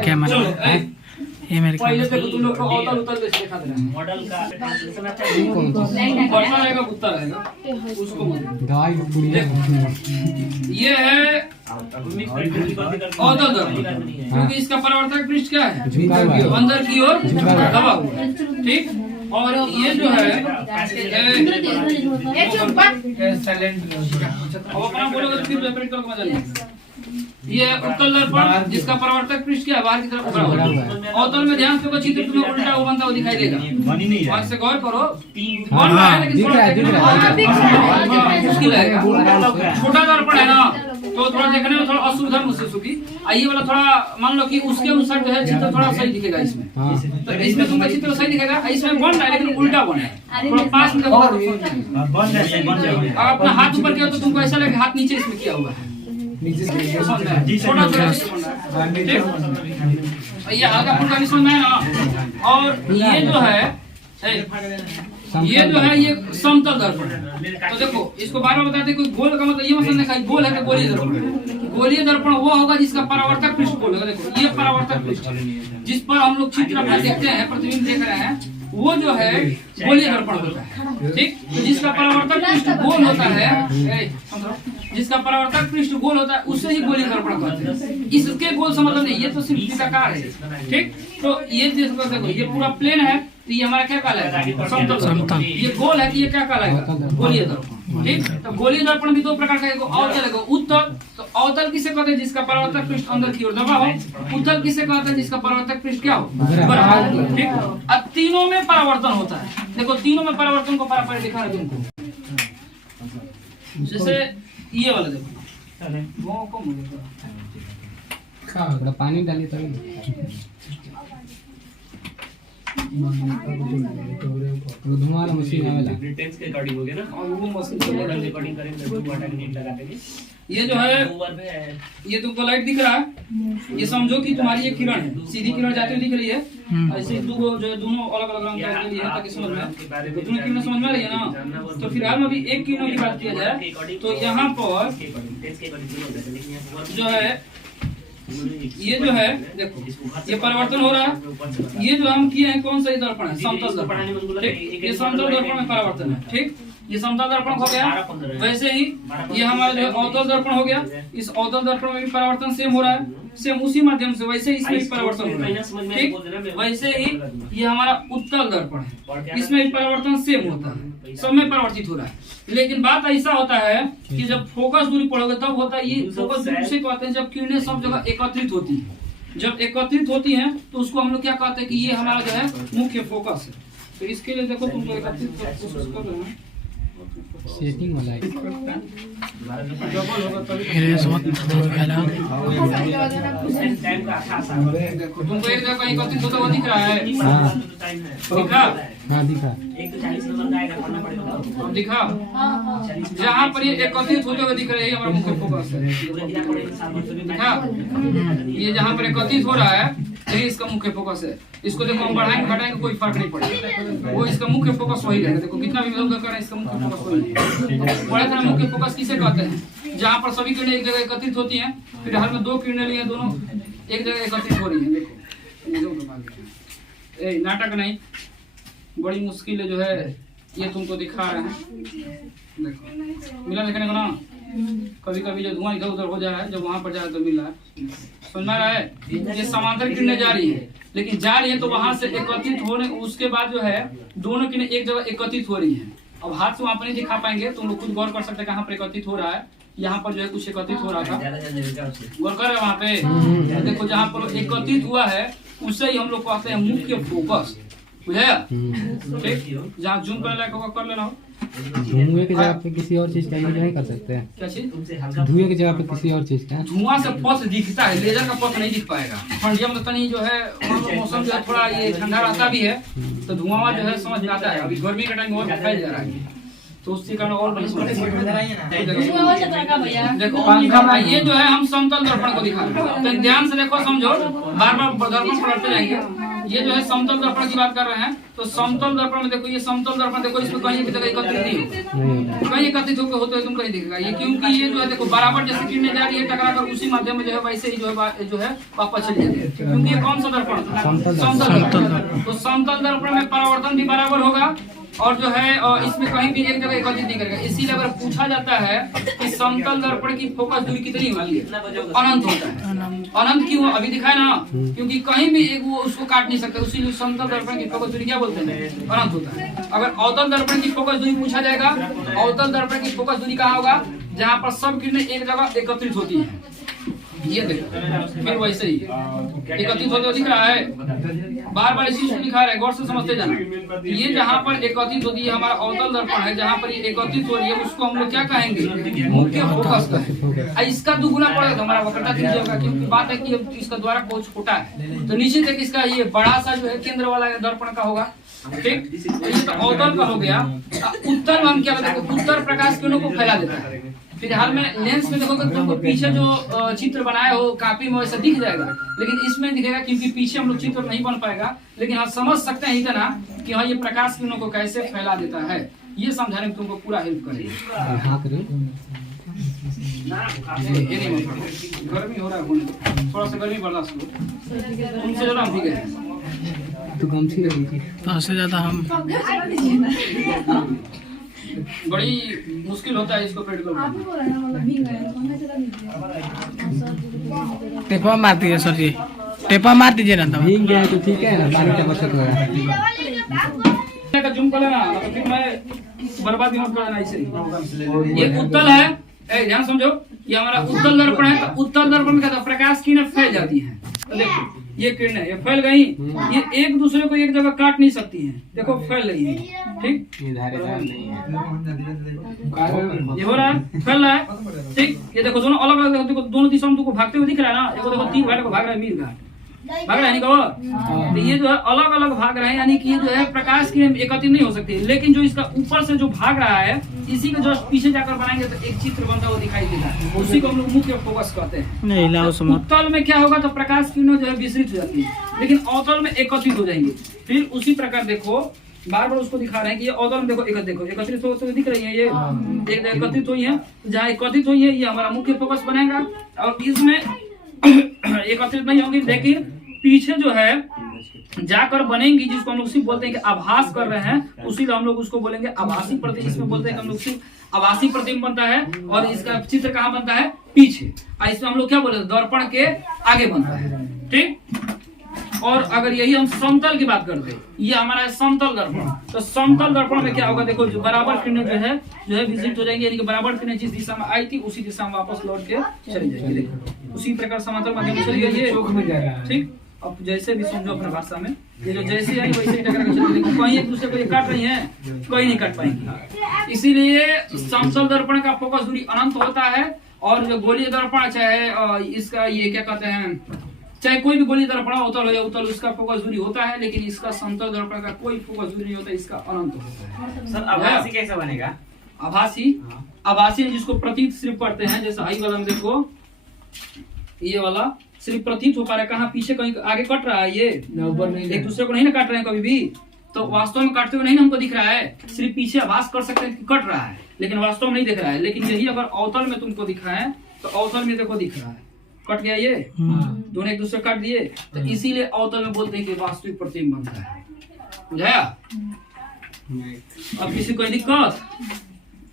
Camera ये मेरे पहले देखो तुम लोग को अवतल उतल जैसे दिखा दे रहा है मॉडल का बढ़िया रहेगा उत्तर रहेगा उसको गाय बुढ़िया ये है अवतल दर्पण क्योंकि इसका परावर्तक पृष्ठ क्या है अंदर की ओर दबा हुआ है ठीक और ये जो है अब अपना बोलोगे तो फिर रिपीट करके मजा नहीं ये उत्तल दर्पण जिसका परावर्तक पृष्ठ क्या बाहर की तरफ उभरा हुआ है अवतल में ध्यान से चित्र तुम्हें उल्टा वो बनता हुआ दिखाई देगा और से गौर करो बन रहा है लेकिन थोड़ा मुश्किल है छोटा दर्पण है ना तो थोड़ा देखने में थोड़ा असुविधा महसूस होगी ये वाला थोड़ा मान लो कि उसके अनुसार जो है चित्र थोड़ा सही दिखेगा इसमें तो इसमें तुमका चित्र सही दिखेगा इसमें बन रहा है लेकिन उल्टा बन रहा है थोड़ा पास में देखो अपना हाथ ऊपर किया तो तुमको ऐसा लगे हाथ नीचे इसमें किया हुआ है छोटा ये हल्का फुल्का समझ में है ना और ये जो है ये समतल दर्पण है तो देखो इसको बार बार बताते कोई गोल का मतलब ये मतलब नहीं गोल है कि गोलीय दर्पण गोलीय दर्पण वो होगा जिसका परावर्तक पृष्ठ गोल होगा देखो ये परावर्तक पृष्ठ जिस पर हम लोग चित्र अपना देखते हैं प्रतिबिंब देख रहे हैं वो जो है गोलीय दर्पण होता है ठीक जिसका परावर्तक पृष्ठ गोल होता है जिसका परावर्तक पृष्ठ गोल होता है उससे ही गोलीय दर्पण कहते हैं इसके गोल से मतलब नहीं ये तो सिर्फ वृत्ताकार है ठीक तो ये देखो ये पूरा प्लेन है तो ये हमारा क्या कहलाएगा समतल ये गोल है कि ये क्या कहलाएगा गोलीय दर्पण ठीक तो गोलीय दर्पण भी दो प्रकार का है अवतल है उत्तल तो अवतल किसे कहते हैं जिसका परावर्तक पृष्ठ अंदर की ओर दबा हो उत्तल किसे कहते हैं जिसका परावर्तक पृष्ठ क्या हो ठीक अब तीनों में परावर्तन होता है देखो तीनों में परावर्तन को परापर दिखा रहे तुमको जैसे ये वाला देखो वो कम थोड़ा पानी डालिए तभी धुआं वाला मशीन आवेला टेंस के अकॉर्डिंग हो गया ना और वो मशीन से मॉडल रिकॉर्डिंग करेंगे तो बटन नीट लगा देंगे ये जो है ये तुमको लाइट दिख रहा है ये समझो कि तुम्हारी ये किरण है सीधी किरण जाती हुई दिख रही है ऐसे दो जो दोनों अलग अलग रंग का लिए है ताकि समझ में तो दोनों किरणें समझ में आ रही है ना तो फिलहाल में अभी एक किरणों की बात किया जाए तो यहाँ पर जो है ये जो है देखो ये परिवर्तन हो रहा है ये जो हम किए हैं कौन सा दर्पण है समतल दर्पण ठीक ये समतल दर्पण में परिवर्तन है ठीक ये समतल दर्पण हो गया वैसे ही ये हमारा जो अवतल दर्पण हो गया इस अवतल दर्पण में भी परिवर्तन सेम हो रहा है सेम उसी माध्यम से वैसे इसमें भी परिवर्तन हो रहा है ठीक वैसे ही ये हमारा उत्तल दर्पण है इसमें भी परिवर्तन सेम होता है सब में परिवर्तित हो रहा है लेकिन बात ऐसा होता है कि जब फोकस दूरी पड़ोगे तब होता है ये फोकस दूरी से कहते हैं जब किरणें सब जगह एकत्रित होती है जब एकत्रित होती हैं तो उसको हम लोग क्या कहते हैं कि ये हमारा जो है मुख्य फोकस है तो इसके लिए देखो तुमको एकत्रित कर लेना सेटिंग वाला है डबल होगा तभी तुमको एक जगह कहीं एकत्रित होता हुआ दिख रहा है दिखा हाँ दिखा दिखा जहाँ पर ये एकत्रित होते हुए दिख रहे हैं हमारा मुख्य फोकस है दिखा ये जहाँ पर एकत्रित हो रहा है यही इसका मुख्य फोकस है इसको देखो हम बढ़ाएंगे घटाएंगे कोई फर्क नहीं पड़ेगा वो इसका मुख्य फोकस वही रहेगा देखो कितना भी इधर कर रहे हैं इसका मुख्य फोकस वही है बड़े तरह मुख्य फोकस किसे कहते हैं जहाँ पर सभी किरणें एक जगह एकत्रित होती हैं फिर हर में दो किरणें लिए दोनों एक जगह एकत्रित हो रही है देखो नाटक नहीं बड़ी मुश्किल है जो है ये तुमको दिखा रहे हैं देखो मिला देखने को ना कभी कभी जो धुआं इधर उधर हो जा रहा है जब वहां पर जा रहा है तो मिल रहा है समझ में आ रहा है ये समांतर किरणें जा रही है लेकिन जा रही है तो वहां से एकत्रित होने उसके बाद जो है दोनों किरणें एक जगह एकत्रित हो रही है अब हाथ से वहां पर नहीं दिखा पाएंगे तो लोग खुद गौर कर सकते हैं कहाँ पर एकत्रित हो रहा है यहाँ पर जो है कुछ एकत्रित हो रहा था गौर कर रहे हैं वहाँ पे देखो जहाँ पर एकत्रित हुआ है उससे ही हम लोग कहते हैं मुख्य फोकस बुझाया ठीक जहाँ जूम करने लायक होगा कर लेना हो धुएं की जगह पे किसी और चीज का यूज नहीं कर सकते हैं क्या चीज धुएं की जगह पे किसी और चीज का धुआं से पथ दिखता है लेजर का पथ नहीं दिख पाएगा ठंडिया में तनी जो है मौसम जो है थोड़ा ये ठंडा रहता भी है तो धुआं जो है समझ में आता है अभी गर्मी के टाइम और फैल जा रहा है तो उसके कारण और देखो पंखा ये जो है हम समतल दर्पण को दिखा रहे हैं तो ध्यान से देखो समझो बार बार दर्पण पलटते जाएंगे ये जो है समतल दर्पण की बात कर रहे हैं, तो समतल दर्पण में देखो, ये समतल दर्पण देखो, इसमें कहीं भी जगह एकत्रित नहीं होगा, कहीं एकत्रित होकर होते तुम कहीं दिखेगा ये, क्योंकि ये जो है देखो बराबर जैसे किरणें जा रही है टकरा कर उसी माध्यम में जो है वैसे ही जो है वापस चली जाती है, क्योंकि ये कौन सा दर्पण था? समतल दर्पण। तो समतल दर्पण में परावर्तन भी बराबर होगा और जो है इसमें कहीं भी एक जगह एकत्रित नहीं करेगा। इसीलिए अगर पूछा जाता है कि समतल दर्पण की फोकस दूरी कितनी होगी, अनंत होता है। अनंत क्यों? अभी दिखाया ना, क्योंकि कहीं भी एक वो उसको काट नहीं सकते, उसीलिए समतल दर्पण की फोकस दूरी क्या बोलते हैं? अनंत होता है। अगर अवतल दर्पण की फोकस दूरी पूछा जाएगा, अवतल दर्पण की फोकस दूरी कहाँ होगा? जहाँ पर सब किरणें एक जगह एकत्रित होती है। ये देखो फिर वैसे ही एकत्रित होते दिख रहा है, बार बार इसी से लिखा रहा है, गौर से समझते जाना। ये जहाँ पर एकत्रित होती है हमारा अवतल दर्पण है, जहाँ पर ये एकत्रित हो रही है उसको हम लोग क्या कहेंगे? मुख्य फोकस कहेंगे। इसका दुगुना पड़ेगा तो हमारा वक्रता त्रिज्या होगा, क्योंकि बात है कि इसका द्वारा बहुत छोटा है, तो निश्चित है कि इसका ये बड़ा सा जो है केंद्र वाला दर्पण का होगा। ठीक, ये तो अवतल का हो गया। उत्तर में हम क्या देखो, उत्तर प्रकाश किरणों को फैला देता है। फिर हाल में लेंस में देखोगे तुमको पीछे जो चित्र बनाए हो कापी में वैसा दिख जाएगा, लेकिन इसमें दिखेगा क्योंकि पीछे हम लोग चित्र नहीं बन पाएगा, लेकिन हाँ समझ सकते हैं इतना कि हाँ ये प्रकाश किरणों को कैसे फैला देता है, ये समझाने में तुमको पूरा हेल्प करेगा। गर्मी हो रहा है, थोड़ा सा गर्मी बर्दाश्त करो, तुमसे ज्यादा हम भीगे हैं। तो गमछी लगी थी तो उससे ज्यादा हम बड़ी मुश्किल होता है इसको प्रैक्टिकल करना। टेपा मार दीजिए सर जी, टेपा मार दीजिए ना तब। भीग गया तो ठीक है ना, पानी का बचत हो रहा है। का जूम कर लेना, तो फिर मैं बर्बाद मत कर देना। इसे ये उत्तल है, ध्यान समझो, ये हमारा उत्तल दर्पण है। तो उत्तल दर्पण में क्या था? प्रकाश किरणें फैल जाती हैं। तो देखो ये किरणें ये फैल गई, ये एक दूसरे को एक जगह काट नहीं सकती हैं, देखो फैल रही है। ठीक, ये धारेदार नहीं है, ये हो रहा है, फैल रहा है। ठीक, ये देखो दोनों अलग अलग देखो, दोनों दिशा में तुमको भागते हुए दिख रहा है ना। देखो 3 घाट को भाग रहा है, मीर घाट भाग रहा है, तो ये जो है अलग अलग भाग रहे हैं, यानी कि ये जो है प्रकाश की एकत्रित नहीं हो सकती। लेकिन जो इसका ऊपर से जो भाग रहा है, इसी के जस्ट पीछे जाकर बनाएंगे तो एक चित्र बनता हुआ दिखाई देगा, उसी को हम लोग मुख्य फोकस कहते हैं। उत्तल में क्या होगा? तो प्रकाश किरणें जो है विसरित हो जाती है, लेकिन अवतल में एकत्रित हो जाएंगे। फिर उसी प्रकार देखो, बार बार उसको दिखा रहे हैं कि ये अवतल में देखो एकत्रित होते दिख रही है, ये एक जगह एकत्रित हुई है, जहाँ एकत्रित हुई है ये हमारा मुख्य फोकस बनेगा। और इसमें एकत्रित नहीं होंगी, लेकिन पीछे जो है जाकर बनेंगी, जिसको हम लोग सिर्फ बोलते हैं कि आभास कर रहे हैं, उसी हम लोग उसको बोलेंगे आभासी प्रतिबिंब। इसमें बोलते हैं कि हम लोग सिर्फ आभासी प्रतिबिंब बनता है, और इसका चित्र कहाँ बनता है? पीछे। और इसमें हम लोग क्या बोले? दर्पण के आगे बनता है। ठीक, और अगर यही हम समतल की बात करते हैं, ये हमारा है समतल दर्पण। तो समतल दर्पण में क्या होगा? देखो जो बराबर किरणें जो है विजिट हो जाएंगी, यानी कि बराबर किरणें जिस दिशा में आई थी उसी दिशा में वापस लौट के चली जाएगी। देखो उसी प्रकार समांतर माध्यम से चली गई है। ठीक, अब जैसे भी समझो अपने भाषा में, ये जो जैसे आई वैसे ही टकरा के चली गई। कहीं एक दूसरे को ये काट रही है, कहीं नहीं काट पाएंगी। इसीलिए समतल दर्पण का फोकस दूरी अनंत होता है, और जो गोलीय दर्पण चाहे इसका ये क्या कहते हैं, चाहे कोई भी गोलीय दर्पण अवतल हो या उत्तल, उसका फोकस दूरी होता है, लेकिन इसका समतल दर्पण का कोई फोकस दूरी नहीं होता, इसका अनंत होता है। सर आभासी कैसे बनेगा? आभासी, आभासी जिसको प्रतीत सिर्फ पढ़ते हैं, जैसे आई वाला में देखो, ये वाला सिर्फ प्रतीत हो पा रहा है, कहाँ पीछे कहीं आगे कट रहा है, ये एक दूसरे को नहीं ना काट रहे हैं कभी भी, तो वास्तव में काटते हुए नहीं हमको दिख रहा है, सिर्फ पीछे आभास कर सकते हैं कि कट रहा है, लेकिन वास्तव में नहीं दिख रहा है। लेकिन यही अगर अवतल में तुमको दिखाएं तो अवतल में देखो दिख रहा है, कट गया, ये दोनों एक दूसरे काट दिए, तो इसीलिए अवतल में बोलते हैं कि वास्तविक प्रतिबिंब बनता है। बुझाया? अब किसी कोई दिक्कत?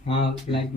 हाँ, लाइक